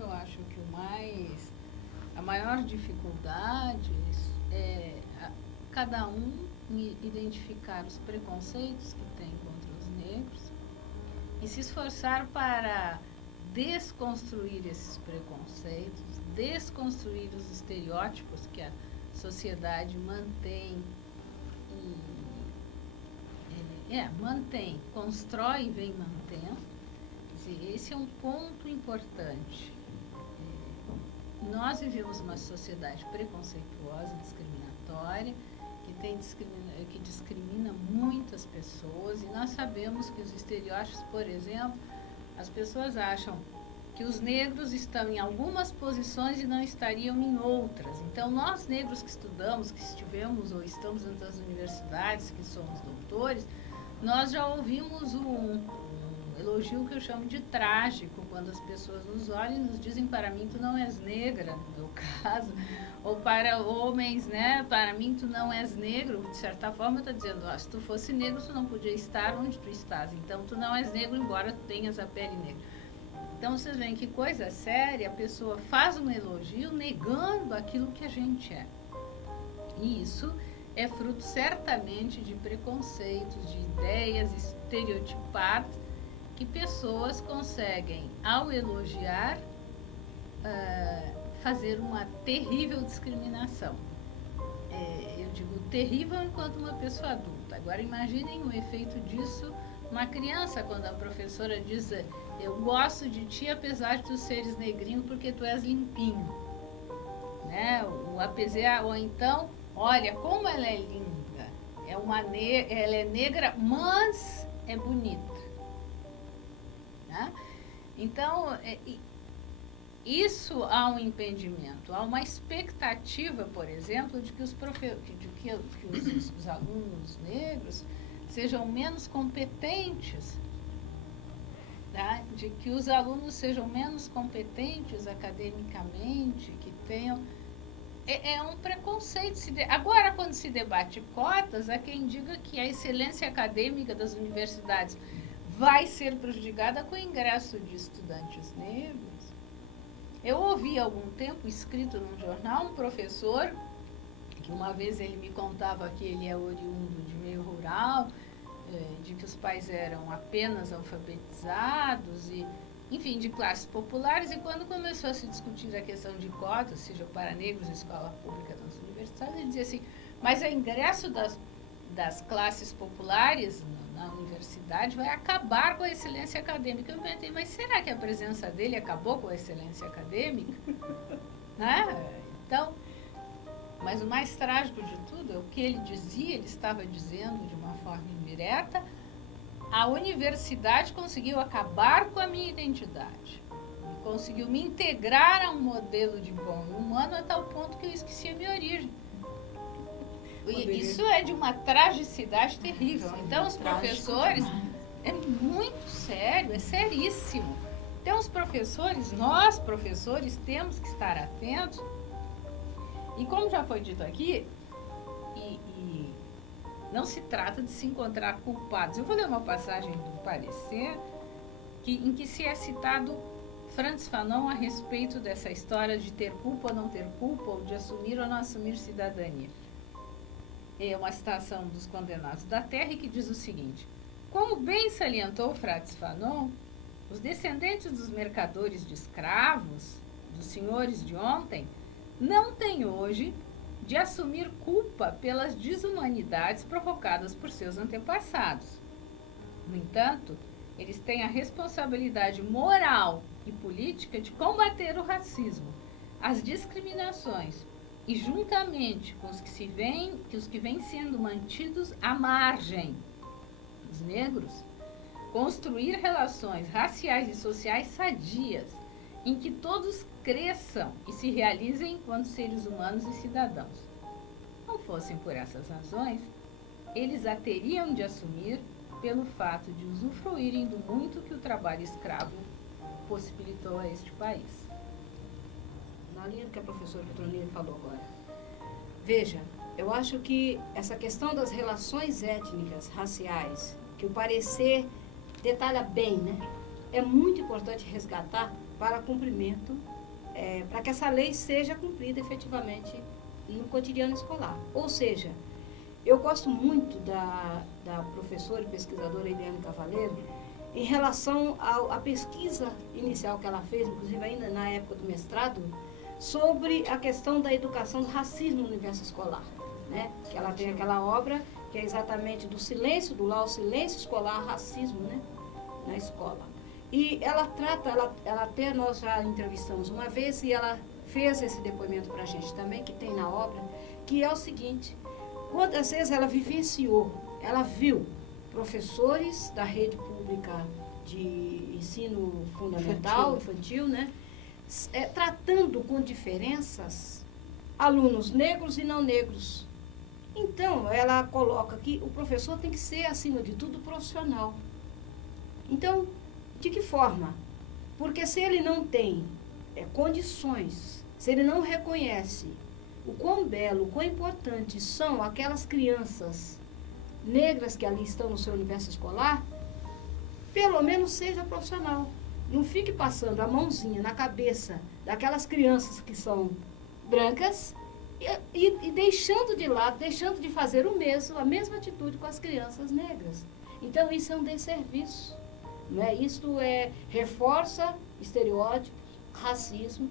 eu acho que a maior dificuldade é cada um identificar os preconceitos que tem contra os negros e se esforçar para desconstruir esses preconceitos, desconstruir os estereótipos que a sociedade mantém constrói e vem mantendo. Esse é um ponto importante. Nós vivemos uma sociedade preconceituosa, discriminatória, que discrimina muitas pessoas, e nós sabemos que os estereótipos, por exemplo, as pessoas acham que os negros estão em algumas posições e não estariam em outras. Então, nós negros que estudamos, que estivemos ou estamos dentro das universidades, que somos doutores, nós já ouvimos um elogio que eu chamo de trágico, quando as pessoas nos olham e nos dizem: para mim tu não és negra, no meu caso, ou para homens, né, para mim tu não és negro. De certa forma está dizendo: se tu fosse negro tu não podia estar onde tu estás, então tu não és negro embora tu tenhas a pele negra. Então vocês veem que coisa séria, a pessoa faz um elogio negando aquilo que a gente é. E isso é fruto certamente de preconceitos, de ideias estereotipadas que pessoas conseguem, ao elogiar, fazer uma terrível discriminação. Eu digo terrível enquanto uma pessoa adulta. Agora imaginem o efeito disso numa criança, quando a professora diz: eu gosto de ti apesar de tu seres negrinho porque tu és limpinho. Né? Ou então, olha como ela é linda, ela é negra, mas é bonita. Né? Então, isso há um impedimento, há uma expectativa, por exemplo, de que os alunos negros sejam menos competentes, tá? De que os alunos sejam menos competentes academicamente, que tenham... É um preconceito. Agora, quando se debate cotas, há quem diga que a excelência acadêmica das universidades vai ser prejudicada com o ingresso de estudantes negros. Eu ouvi há algum tempo, escrito num jornal, um professor, que uma vez ele me contava que ele é oriundo de meio rural, de que os pais eram apenas alfabetizados, e, enfim, de classes populares, e quando começou a se discutir a questão de cotas, seja para negros em escola pública nas universidades, ele dizia assim: mas o ingresso das classes populares na universidade vai acabar com a excelência acadêmica. Eu pensei: mas será que a presença dele acabou com a excelência acadêmica? Né? Então, mas o mais trágico de tudo é o que ele dizia, ele estava dizendo de uma forma indireta: a universidade conseguiu acabar com a minha identidade, conseguiu me integrar a um modelo de bom e humano a tal ponto que eu esqueci a minha origem. Isso é de uma tragicidade terrível. Então, os professores, é muito sério, é seríssimo. Então, os professores, nós professores, temos que estar atentos. E como já foi dito aqui, não se trata de se encontrar culpados. Eu vou ler uma passagem do parecer em que se é citado Frantz Fanon a respeito dessa história de ter culpa ou não ter culpa, ou de assumir ou não assumir cidadania. É uma citação dos Condenados da Terra, que diz o seguinte: como bem salientou Frantz Fanon, os descendentes dos mercadores de escravos, dos senhores de ontem, não têm hoje de assumir culpa pelas desumanidades provocadas por seus antepassados. No entanto, eles têm a responsabilidade moral e política de combater o racismo, as discriminações, e juntamente com os que vêm sendo mantidos à margem, os negros, construir relações raciais e sociais sadias, em que todos cresçam e se realizem enquanto seres humanos e cidadãos. Não fossem por essas razões, eles a teriam de assumir pelo fato de usufruírem do muito que o trabalho escravo possibilitou a este país. Na linha do que a professora Petronila falou agora. Veja, eu acho que essa questão das relações étnicas, raciais, que o parecer detalha bem, né? É muito importante resgatar, para cumprimento, para que essa lei seja cumprida efetivamente no cotidiano escolar. Ou seja, eu gosto muito da professora e pesquisadora Eliane Cavaleiro em relação à pesquisa inicial que ela fez, inclusive ainda na época do mestrado, sobre a questão da educação do racismo no universo escolar, né? Que ela tem aquela obra que é exatamente do silêncio, do lá o silêncio escolar, racismo, né? Na escola. E ela trata, ela até nós já entrevistamos uma vez e ela fez esse depoimento para a gente também, que tem na obra, que é o seguinte: quantas vezes ela vivenciou, ela viu professores da rede pública de ensino fundamental, infantil, né? Tratando com diferenças alunos negros e não negros. Então, ela coloca que o professor tem que ser, acima de tudo, profissional. Então, de que forma? Porque se ele não tem condições, se ele não reconhece o quão belo, o quão importante são aquelas crianças negras que ali estão no seu universo escolar, pelo menos seja profissional. Não fique passando a mãozinha na cabeça daquelas crianças que são brancas e deixando de lado, deixando de fazer a mesma atitude com as crianças negras. Então, isso é um desserviço. Né? Isto reforça estereótipos, racismo,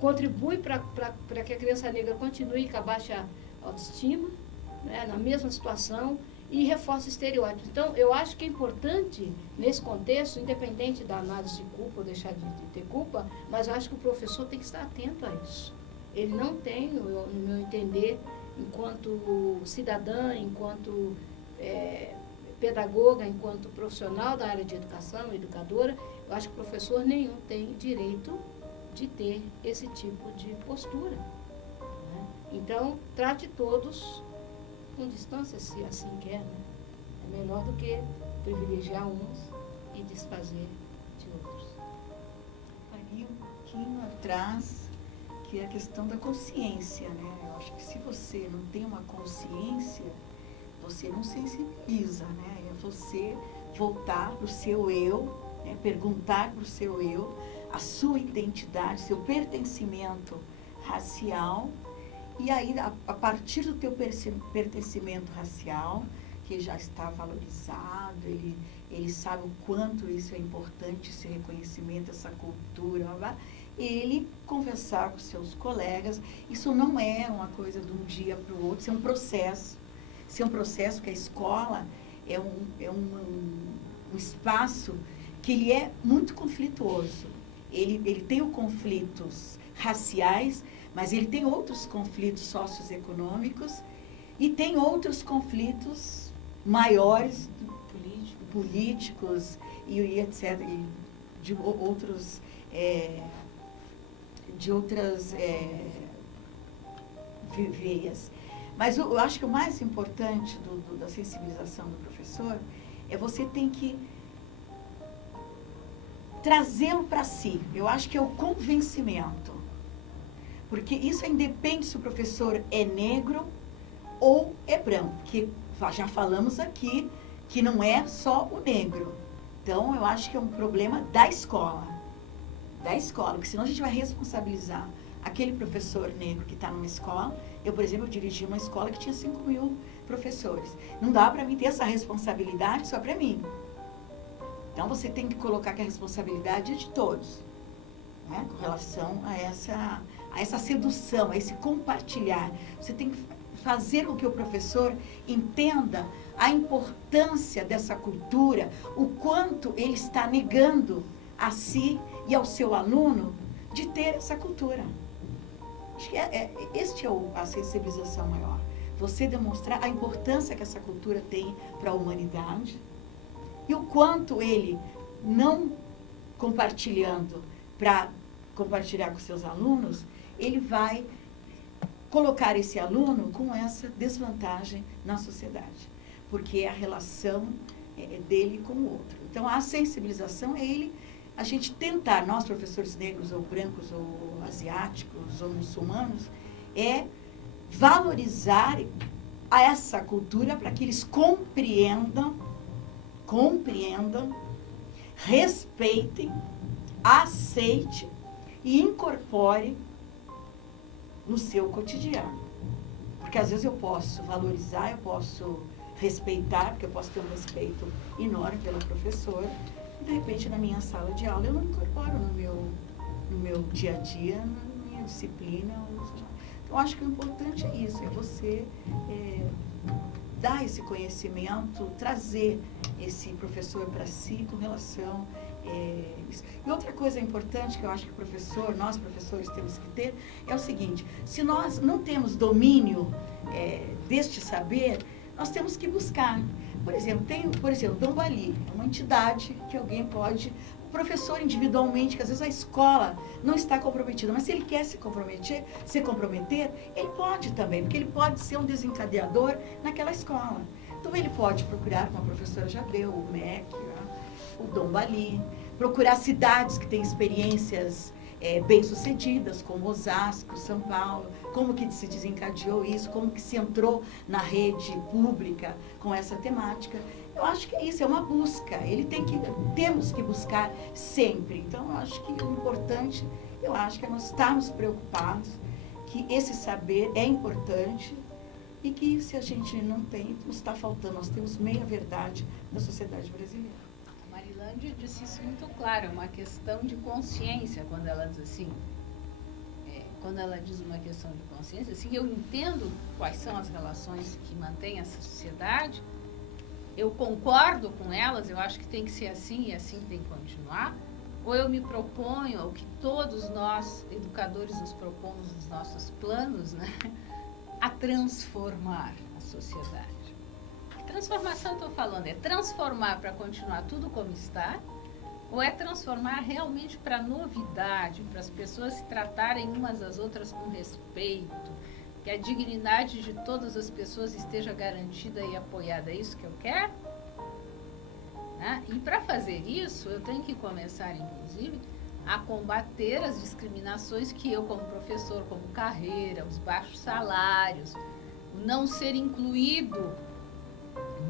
contribui para que a criança negra continue com a baixa autoestima, né? Na mesma situação, e reforça estereótipos. Então, eu acho que é importante, nesse contexto, independente da análise de culpa ou deixar de ter culpa, mas eu acho que o professor tem que estar atento a isso. Ele não tem, no meu entender, enquanto cidadã, enquanto pedagoga, enquanto profissional da área de educação, educadora, eu acho que professor nenhum tem direito de ter esse tipo de postura. Né? Então, trate todos com distância, se assim quer. Né? É melhor do que privilegiar uns e desfazer de outros. Ali um pouquinho atrás, que é a questão da consciência, né? Eu acho que se você não tem uma consciência, você não sensibiliza, né? É você voltar para o seu eu, né? Perguntar para o seu eu a sua identidade, seu pertencimento racial. E aí, a partir do teu pertencimento racial, que já está valorizado, ele sabe o quanto isso é importante, esse reconhecimento, essa cultura, ele conversar com seus colegas. Isso não é uma coisa de um dia para o outro, isso é um processo. Isso é um processo que a escola é um espaço que ele é muito conflituoso. Ele tem os conflitos raciais, mas ele tem outros conflitos socioeconômicos e tem outros conflitos maiores, políticos e etc., e de outros, de outras veias. Mas eu acho que o mais importante da sensibilização do professor é você tem que trazê-lo para si. Eu acho que é o convencimento. Porque isso independe se o professor é negro ou é branco. Que já falamos aqui que não é só o negro. Então, eu acho que é um problema da escola. Da escola, porque senão a gente vai responsabilizar aquele professor negro que está numa escola. Eu, por exemplo, dirigi uma escola que tinha 5.000 professores. Não dá para mim ter essa responsabilidade só para mim. Então, você tem que colocar que a responsabilidade é de todos, né? Com relação a essa sedução, a esse compartilhar. Você tem que fazer com que o professor entenda a importância dessa cultura, o quanto ele está negando a si e ao seu aluno de ter essa cultura. Acho que este é a sensibilização maior. Você demonstrar a importância que essa cultura tem para a humanidade e o quanto ele, não compartilhando para compartilhar com seus alunos, ele vai colocar esse aluno com essa desvantagem na sociedade, porque é a relação dele com o outro. Então, a sensibilização é a gente tentar, nós professores negros ou brancos ou asiáticos ou muçulmanos, valorizar essa cultura para que eles compreendam, respeitem aceite e incorpore no seu cotidiano. Porque às vezes eu posso valorizar, eu posso respeitar, porque eu posso ter um respeito enorme pela professora, e de repente na minha sala de aula eu não incorporo no meu dia a dia, na minha disciplina. Então, acho que o importante é isso, é você dar esse conhecimento, trazer esse professor para si com relação isso. E outra coisa importante que eu acho que nós professores temos que ter, é o seguinte: se nós não temos domínio deste saber, nós temos que buscar. Por exemplo, Dom Bali, é uma entidade que alguém pode, o professor individualmente, que às vezes a escola não está comprometida, mas se ele quer se comprometer, ele pode também, porque ele pode ser um desencadeador naquela escola. Então ele pode procurar, como a professora já deu, o MEC, o Dom Bali, procurar cidades que têm experiências bem-sucedidas, como Osasco, São Paulo, como que se desencadeou isso, como que se entrou na rede pública com essa temática. Eu acho que é isso, é uma busca, temos que buscar sempre. Então, eu acho que o importante, é nós estarmos preocupados que esse saber é importante e que se a gente não tem, nos está faltando, nós temos meia verdade na sociedade brasileira. Marilândia disse isso muito claro, é uma questão de consciência, quando ela diz assim, quando ela diz uma questão de consciência, assim, eu entendo quais são as relações que mantêm essa sociedade, eu concordo com elas, eu acho que tem que ser assim e assim tem que continuar, ou eu me proponho, ao que todos nós, educadores, nos propomos nos nossos planos, né, a transformar a sociedade. Transformação, eu estou falando, é transformar para continuar tudo como está, ou é transformar realmente para novidade, para as pessoas se tratarem umas às outras com respeito, que a dignidade de todas as pessoas esteja garantida e apoiada. É isso que eu quero? Né? E para fazer isso, eu tenho que começar, inclusive, a combater as discriminações que eu, como professor, como carreira, os baixos salários, o não ser incluído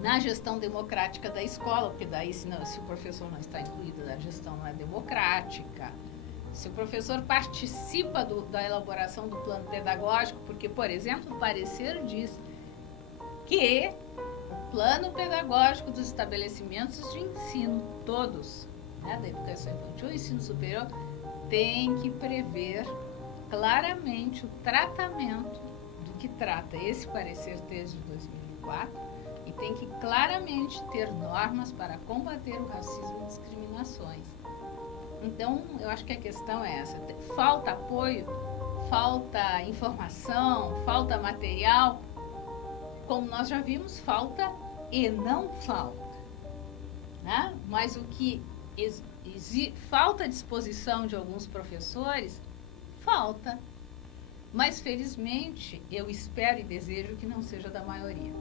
na gestão democrática da escola, porque daí se o professor não está incluído, a gestão não é democrática. Se o professor participa da elaboração do plano pedagógico, porque, por exemplo, o parecer diz que o plano pedagógico dos estabelecimentos de ensino, todos, né, da educação infantil e ensino superior, tem que prever claramente o tratamento do que trata esse parecer desde 2004, e tem que claramente ter normas para combater o racismo e discriminações. Então, eu acho que a questão é essa. Falta apoio, falta informação, falta material. Como nós já vimos, falta e não falta. Né? Mas o que falta disposição de alguns professores, falta. Mas, felizmente, eu espero e desejo que não seja da maioria.